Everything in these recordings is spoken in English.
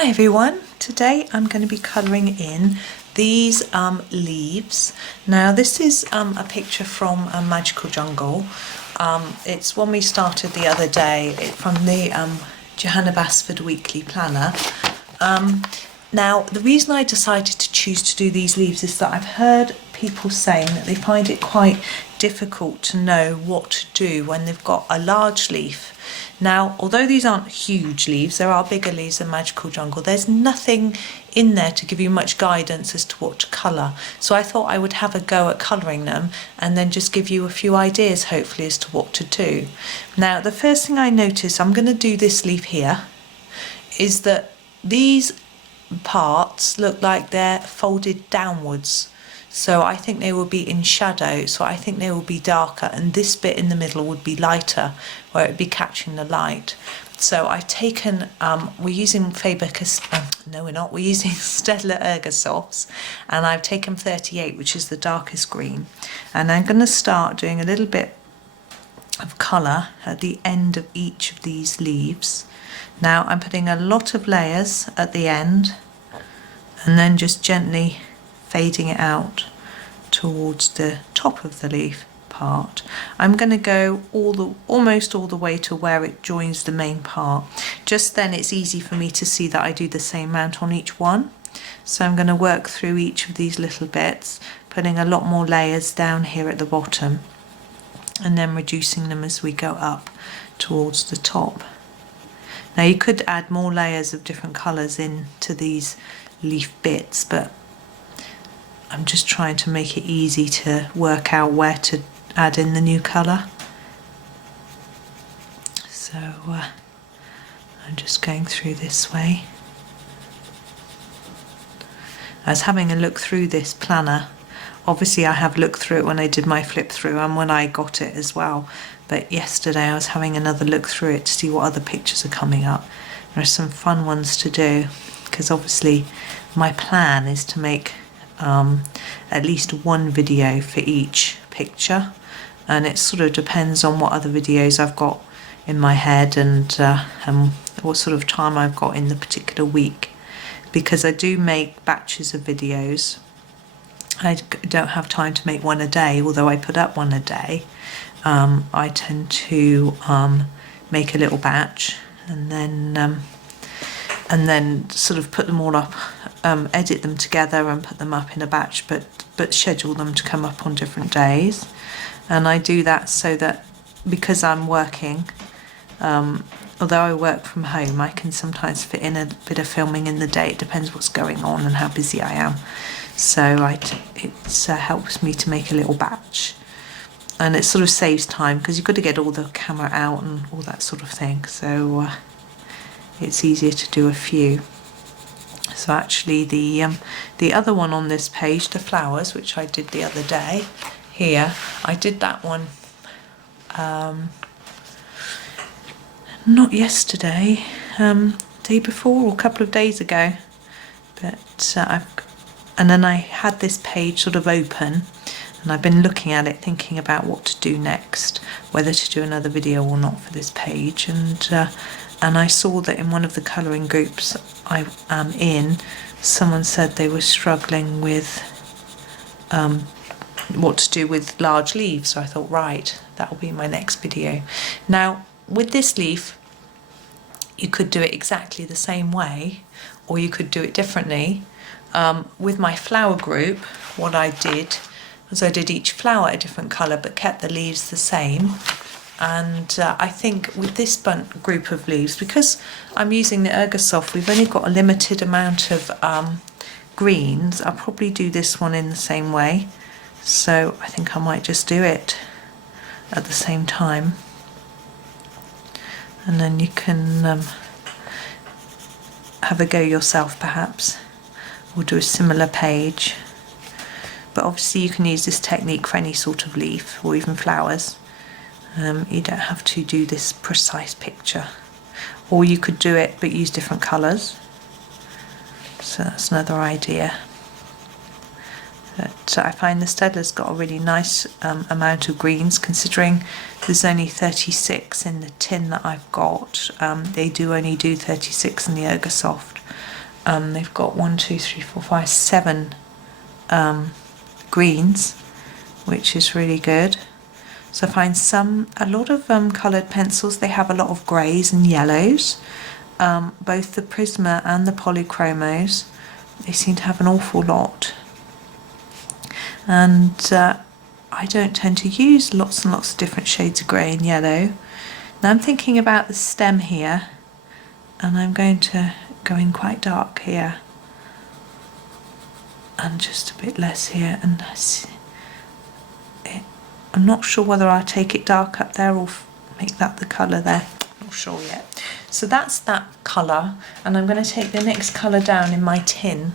Hi everyone, today I'm going to be colouring in these leaves. Now this is a picture from a Magical Jungle. It's one we started the other day from the Johanna Basford weekly planner. Now the reason I decided to choose to do these leaves is that I've heard people saying that they find it quite difficult to know what to do when they've got a large leaf. Now, although these aren't huge leaves, there are bigger leaves in Magical Jungle, there's nothing in there to give you much guidance as to what to colour. So I thought I would have a go at colouring them and then just give you a few ideas, hopefully, as to what to do. Now, the first thing I notice, I'm going to do this leaf here, is that these parts look like they're folded downwards. So I think they will be in shadow, so I think they will be darker, and this bit in the middle would be lighter, where it would be catching the light. So I've taken, we're using no we're not, we're using Staedtler Ergosofts, and I've taken 38, which is the darkest green. And I'm going to start doing a little bit of colour at the end of each of these leaves. Now I'm putting a lot of layers at the end, and then just gently fading it out towards the top of the leaf part. I'm going to go almost all the way to where it joins the main part. Just then it's easy for me to see that I do the same amount on each one. So I'm going to work through each of these little bits, putting a lot more layers down here at the bottom, and then reducing them as we go up towards the top. Now you could add more layers of different colours into these leaf bits, but I'm just trying to make it easy to work out where to add in the new colour. So I'm just going through this way. I was having a look through this planner. Obviously I have looked through it when I did my flip through and when I got it as well. But yesterday I was having another look through it to see what other pictures are coming up. There are some fun ones to do, because obviously my plan is to make at least one video for each picture, and it sort of depends on what other videos I've got in my head and what sort of time I've got in the particular week, because I do make batches of videos. I don't have time to make one a day, although I put up one a day. I tend to make a little batch and then sort of put them all up, edit them together and put them up in a batch, but schedule them to come up on different days. And I do that so that, because I'm working, although I work from home, I can sometimes fit in a bit of filming in the day. It depends what's going on and how busy I am. So it helps me to make a little batch. And it sort of saves time, because you've got to get all the camera out and all that sort of thing. So it's easier to do a few. So actually the other one on this page, the flowers, which I did the other day here, I did that one not yesterday, day before or a couple of days ago. But and then I had this page sort of open, and I've been looking at it, thinking about what to do next, whether to do another video or not for this page. And I saw that in one of the colouring groups I am in, someone said they were struggling with what to do with large leaves. So I thought, right, that will be my next video. Now, with this leaf, you could do it exactly the same way, or you could do it differently. With my flower group, what I did was I did each flower a different colour, but kept the leaves the same. And I think with this group of leaves, because I'm using the Ergosoft, we've only got a limited amount of greens. I'll probably do this one in the same way. So I think I might just do it at the same time. And then you can have a go yourself perhaps, or do a similar page. But obviously you can use this technique for any sort of leaf or even flowers. You don't have to do this precise picture, or you could do it but use different colours. So that's another idea. But I find the Staedtler's got a really nice amount of greens, considering there's only 36 in the tin that I've got. They do only do 36 in the Ergosoft. They've got 1, 2, 3, 4, 5, 7 greens, which is really good. So I find a lot of coloured pencils, they have a lot of greys and yellows. Both the Prisma and the Polychromos, they seem to have an awful lot. And I don't tend to use lots and lots of different shades of grey and yellow. Now I'm thinking about the stem here, and I'm going to go in quite dark here and just a bit less here, and I'm not sure whether I'll take it dark up there or make that the colour there. Not sure yet. So that's that colour, and I'm going to take the next colour down in my tin,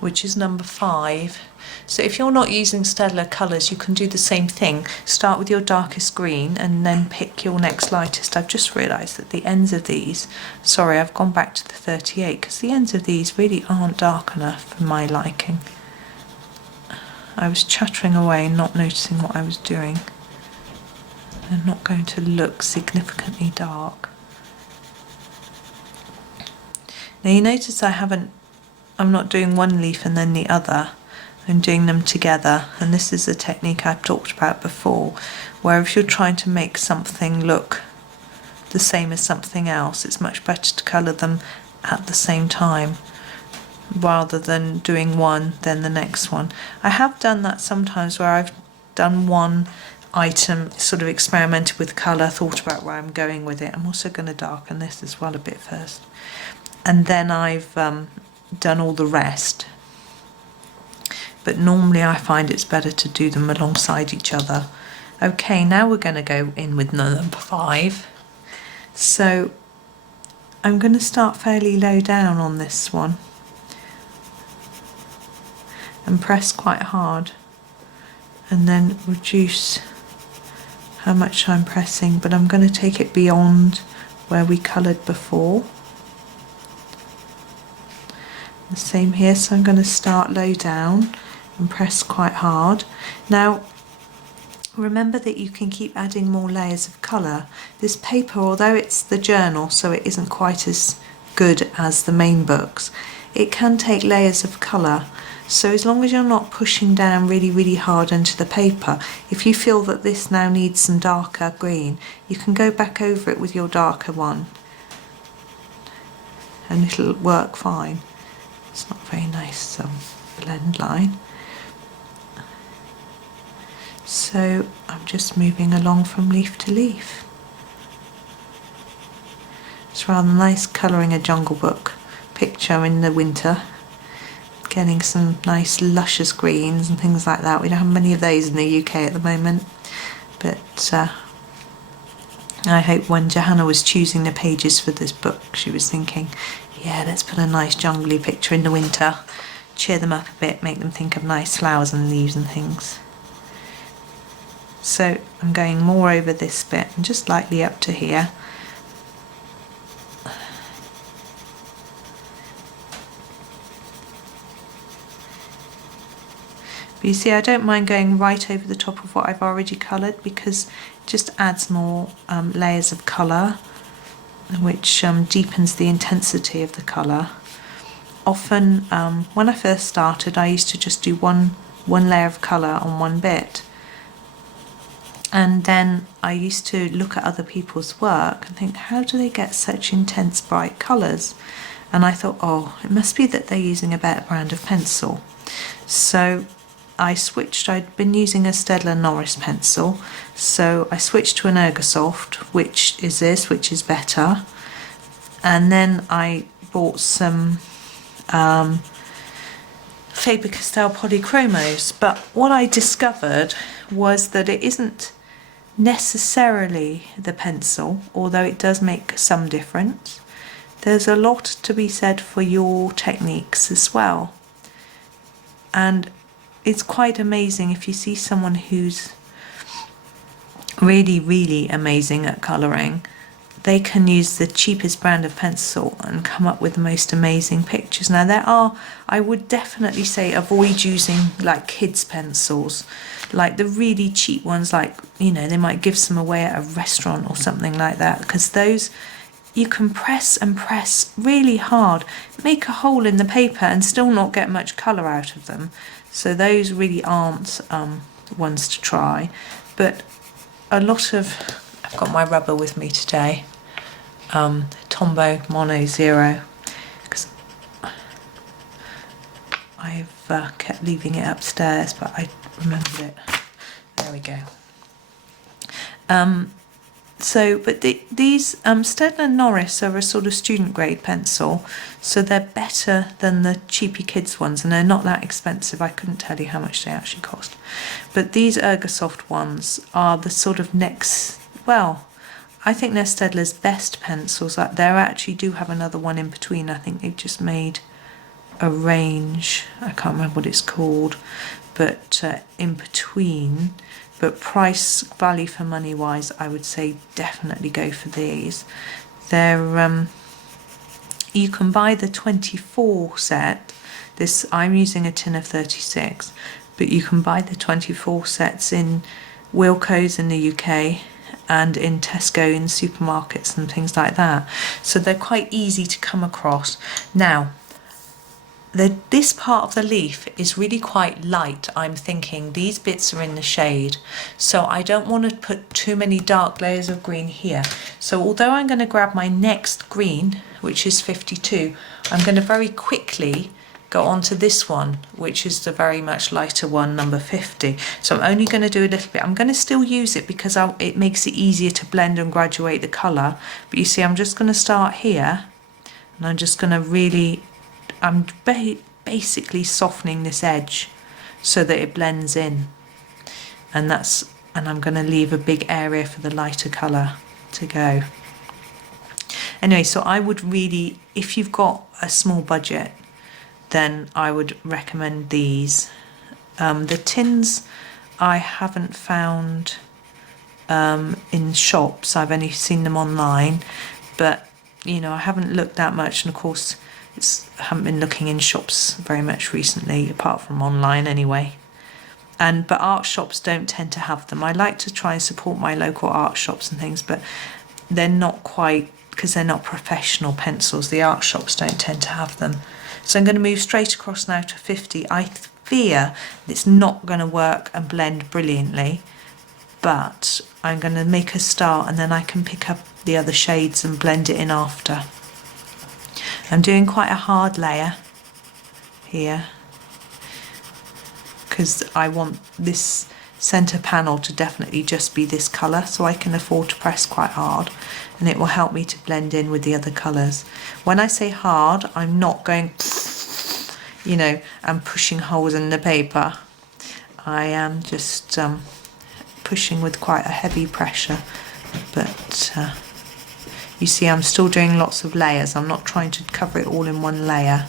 which is number 5. So if you're not using Staedtler colours, you can do the same thing. Start with your darkest green and then pick your next lightest. I've just realised that the ends of these, sorry, I've gone back to the 38 because the ends of these really aren't dark enough for my liking. I was chattering away, not noticing what I was doing. They're not going to look significantly dark. Now you notice I'm not doing one leaf and then the other. I'm doing them together, and this is a technique I've talked about before, where if you're trying to make something look the same as something else, it's much better to colour them at the same time rather than doing one then the next one. I have done that sometimes where I've done one item, sort of experimented with colour, thought about where I'm going with it. I'm also going to darken this as well a bit first, and then I've done all the rest. But normally I find it's better to do them alongside each other. Okay, now we're going to go in with number 5. So I'm going to start fairly low down on this one and press quite hard, and then reduce how much I'm pressing, but I'm going to take it beyond where we coloured before. The same here, so I'm going to start low down and press quite hard. Now remember that you can keep adding more layers of colour. This paper, although it's the journal so it isn't quite as good as the main books, it can take layers of colour. So as long as you're not pushing down really hard into the paper, if you feel that this now needs some darker green, you can go back over it with your darker one and it'll work fine. It's not very nice blend line. So I'm just moving along from leaf to leaf. It's rather nice colouring a Jungle Book picture in the winter, getting some nice luscious greens and things like that. We don't have many of those in the UK at the moment, but I hope when Johanna was choosing the pages for this book, she was thinking, yeah, let's put a nice jungly picture in the winter, cheer them up a bit, make them think of nice flowers and leaves and things. So I'm going more over this bit and just lightly up to here. But you see, I don't mind going right over the top of what I've already coloured, because it just adds more layers of colour, which deepens the intensity of the colour. Often when I first started, I used to just do one layer of colour on one bit, and then I used to look at other people's work and think, how do they get such intense bright colours? And I thought, oh, it must be that they're using a better brand of pencil. So I switched. I'd been using a Staedtler Noris pencil, so I switched to an Ergosoft, which is this, which is better. And then I bought some Faber-Castell Polychromos, but what I discovered was that it isn't necessarily the pencil, although it does make some difference. There's a lot to be said for your techniques as well, and it's quite amazing if you see someone who's really amazing at colouring, they can use the cheapest brand of pencil and come up with the most amazing pictures. Now there are, I would definitely say avoid using like kids pencils, like the really cheap ones, like, you know, they might give some away at a restaurant or something like that, because those you can press and press really hard, make a hole in the paper and still not get much colour out of them. So those really aren't ones to try. But a lot of, I've got my rubber with me today, Tombow Mono Zero, because I've kept leaving it upstairs, but I remembered it. There we go. But these Staedtler Noris are a sort of student grade pencil, so they're better than the cheapy kids ones, and they're not that expensive. I couldn't tell you how much they actually cost. But these Ergosoft ones are the sort of next, well, I think they're Staedtler's best pencils. They actually do have another one in between. I think they've just made a range, I can't remember what it's called, but in between. But price value for money wise, I would say definitely go for these. They're you can buy the 24 set. This, I'm using a tin of 36, but you can buy the 24 sets in Wilko's in the UK and in Tesco in supermarkets and things like that. So they're quite easy to come across. Now, this part of the leaf is really quite light. I'm thinking these bits are in the shade, so I don't want to put too many dark layers of green here. So although I'm going to grab my next green, which is 52, I'm going to very quickly go on to this one, which is the very much lighter one, number 50. So I'm only going to do a little bit. I'm going to still use it because it makes it easier to blend and graduate the colour. But you see, I'm just going to start here, and I'm just going to really, I'm basically softening this edge so that it blends in. And I'm going to leave a big area for the lighter colour to go. Anyway, so I would really, if you've got a small budget, then I would recommend these. The tins I haven't found in shops. I've only seen them online, but you know, I haven't looked that much, and of course I haven't been looking in shops very much recently, apart from online anyway. But art shops don't tend to have them. I like to try and support my local art shops and things, but they're not quite, because they're not professional pencils. The art shops don't tend to have them. So I'm going to move straight across now to 50. I fear it's not going to work and blend brilliantly, but I'm going to make a start and then I can pick up the other shades and blend it in after. I'm doing quite a hard layer here because I want this centre panel to definitely just be this colour, so I can afford to press quite hard, and it will help me to blend in with the other colours. When I say hard, I'm not going, you know, and pushing holes in the paper. I am just pushing with quite a heavy pressure, but you see I'm still doing lots of layers. I'm not trying to cover it all in one layer.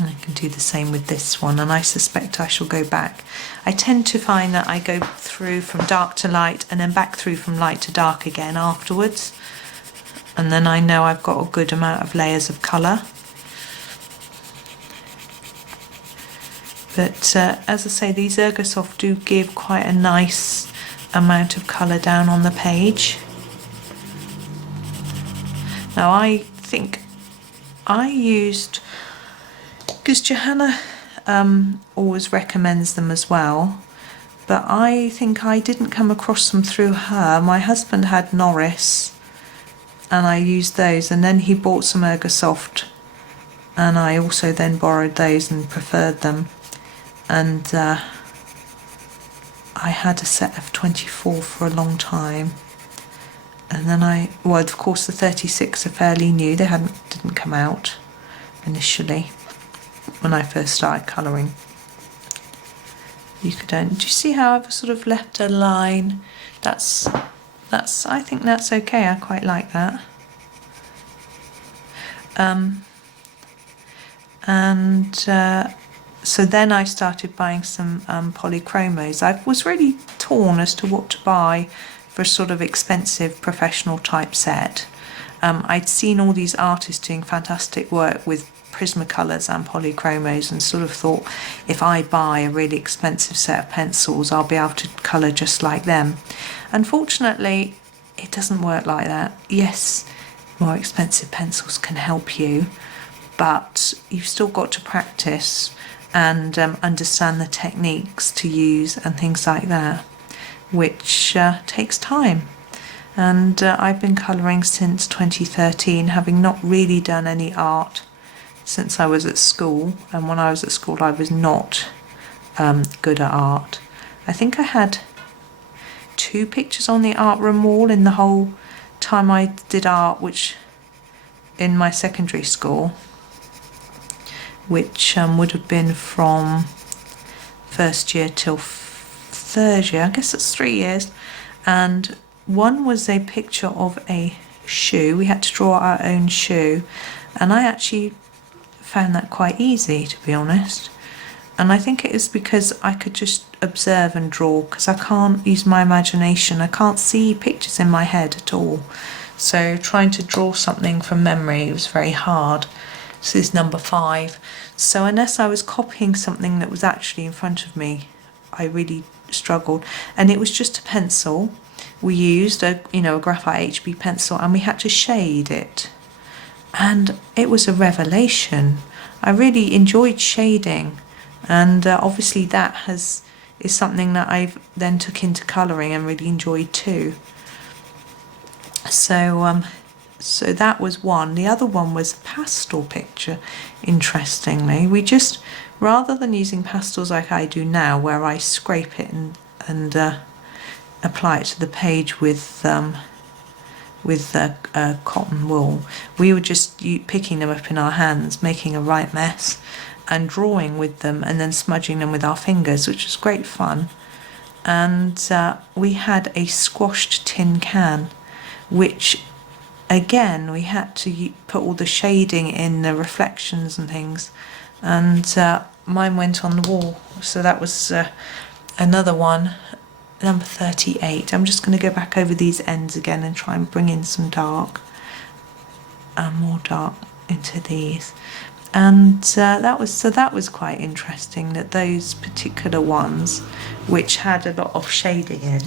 I can do the same with this one, and I suspect I shall go back. I tend to find that I go through from dark to light and then back through from light to dark again afterwards, and then I know I've got a good amount of layers of colour. But as I say, these Ergosoft do give quite a nice amount of colour down on the page. Now I think I used, because Johanna always recommends them as well, but I think I didn't come across them through her. My husband had Noris and I used those, and then he bought some Ergosoft and I also then borrowed those and preferred them, and I had a set of 24 for a long time, and then well, of course the 36 are fairly new. They didn't come out initially when I first started colouring. Do you see how I've sort of left a line? I think that's okay. I quite like that. So then I started buying some polychromos. I was really torn as to what to buy for a sort of expensive professional type set. I'd seen all these artists doing fantastic work with Prismacolors and polychromos, and sort of thought, if I buy a really expensive set of pencils, I'll be able to colour just like them. Unfortunately, it doesn't work like that. Yes, more expensive pencils can help you, but you've still got to practice and understand the techniques to use and things like that, which takes time. And I've been colouring since 2013, having not really done any art since I was at school. And when I was at school, I was not good at art. I think I had 2 pictures on the art room wall in the whole time I did art, which in my secondary school, which would have been from first year till third year. I guess it's 3 years. And one was a picture of a shoe. We had to draw our own shoe, and I actually found that quite easy, to be honest. And I think it is because I could just observe and draw, because I can't use my imagination. I can't see pictures in my head at all. So trying to draw something from memory was very hard. This is number 5. So unless I was copying something that was actually in front of me, I really struggled. And it was just a pencil. We used a graphite HB pencil, and we had to shade it. And it was a revelation. I really enjoyed shading, and obviously that is something that I've then took into colouring and really enjoyed too. So that was one. The other one was a pastel picture, interestingly. We just, rather than using pastels like I do now, where I scrape it and apply it to the page with cotton wool, we were just picking them up in our hands, making a right mess, and drawing with them, and then smudging them with our fingers, which was great fun. And we had a squashed tin can, which again we had to put all the shading in, the reflections and things, and mine went on the wall. So that was another one. Number 38. I'm just going to go back over these ends again and try and bring in some dark, more dark into these. And that was quite interesting, that those particular ones, which had a lot of shading in,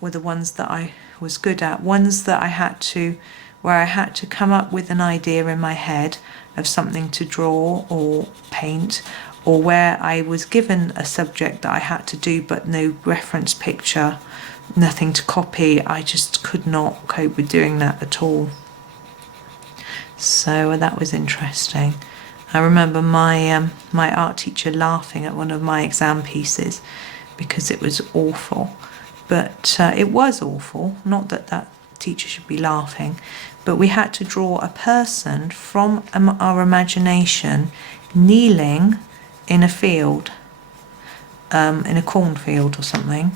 were the ones that I was good at. Ones that where I had to come up with an idea in my head of something to draw or paint, or where I was given a subject that I had to do but no reference picture, nothing to copy. I just could not cope with doing that at all. So that was interesting. I remember my art teacher laughing at one of my exam pieces because it was awful. But it was awful, not that teacher should be laughing, but we had to draw a person from our imagination kneeling in a field, in a cornfield or something.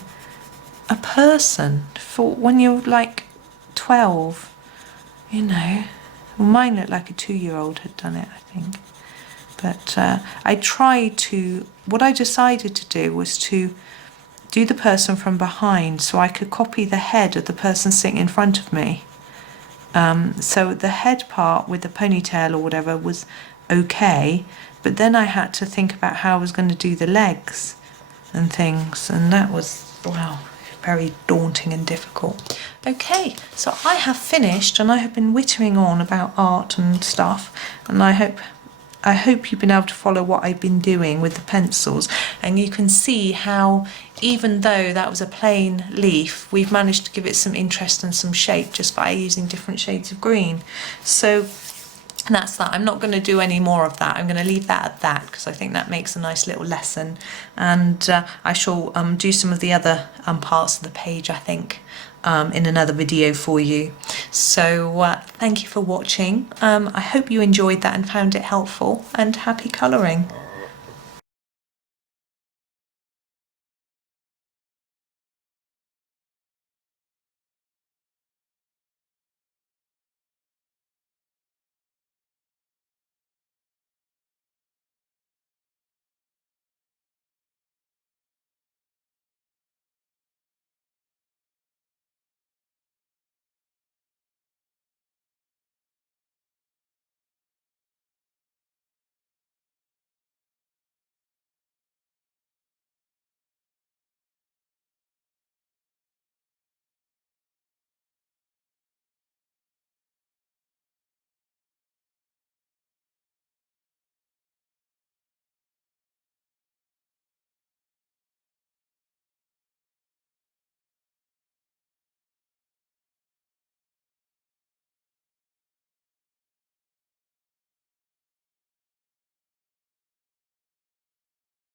A person, for when you're like 12, well, mine looked like a 2-year-old had done it, I think. But what I decided to do was to do the person from behind, so I could copy the head of the person sitting in front of me. So the head part with the ponytail or whatever was okay, but then I had to think about how I was going to do the legs and things, and that was, wow, very daunting and difficult. Okay, so I have finished, and I have been whittering on about art and stuff, and I hope you've been able to follow what I've been doing with the pencils, and you can see how, even though that was a plain leaf, we've managed to give it some interest and some shape just by using different shades of green. So that's that. I'm not going to do any more of that. I'm going to leave that at that, because I think that makes a nice little lesson, and I shall do some of the other parts of the page, I think, in another video for you. So thank you for watching. I hope you enjoyed that and found it helpful, and happy colouring.